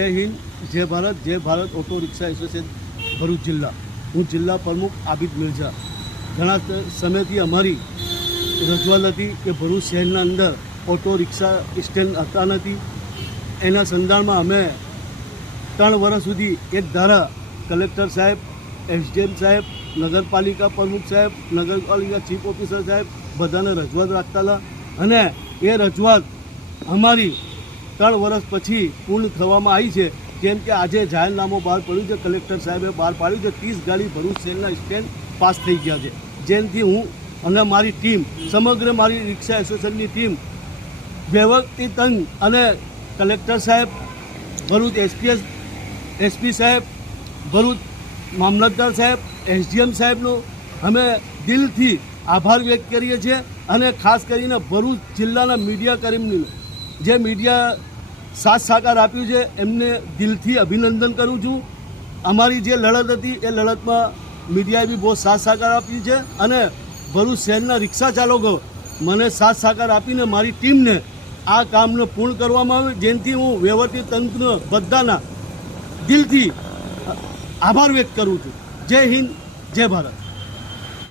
જય હિન્દ, જય Bharat auto rickshaw association Bharuch જિલ્લા. હું જિલ્લા પ્રમુખ આબિદ મિર્ઝા. ઘણા સમયથી અમારી રજૂઆત હતી કે ભરૂચ શહેરના અંદર ઓટો રિક્ષા સ્ટેન્ડ હતા નથી. એના સંદર્ભમાં અમે 3 વર્ષ સુધી એક ધારા કલેક્ટર સાહેબ, એસડીએમ સાહેબ, નગરપાલિકા પ્રમુખ સાહેબ, નગરપાલિકા ચીફ ઓફિસર સાહેબ બધાને રજૂઆત રાખતા હતા અને એ રજૂઆત અમારી 3 વર્ષ પછી પૂર્ણ થવામાં આવી છે. જેમ કે આજે જાહેરનામું બહાર પડ્યું છે, કલેક્ટર સાહેબે બહાર પાડ્યું છે, 30 ગાડી ભરૂચ શહેરના સ્ટેન્ડ પાસ થઈ ગયા છે. જેનાથી હું અને મારી ટીમ, સમગ્ર મારી રિક્ષા એસોસિએશનની ટીમ વહીવટીતંત્ર અને કલેક્ટર સાહેબ, ભરૂચ એસપી સાહેબ, ભરૂચ મામલતદાર સાહેબ, એસડીએમ સાહેબનો અમે દિલથી આભાર વ્યક્ત કરીએ છીએ અને ખાસ કરીને ભરૂચ જિલ્લાના મીડિયા કર્મીનો જે મીડિયા સાથ સહકાર આપ્યું છે એમને દિલથી અભિનંદન કરું છું. અમારી જે લડત હતી એ લડતમાં મીડિયાએ બી બહુ સાથ સહકાર આપ્યું છે અને ભરૂચ શહેરના રિક્ષા ચાલકો મને સાથ સહકાર આપીને મારી ટીમને આ કામને પૂર્ણ કરવામાં આવે, જેનાથી હું વહીવટીતંત્ર બધાના દિલથી આભાર વ્યક્ત કરું છું. જય હિન્દ, જય ભારત.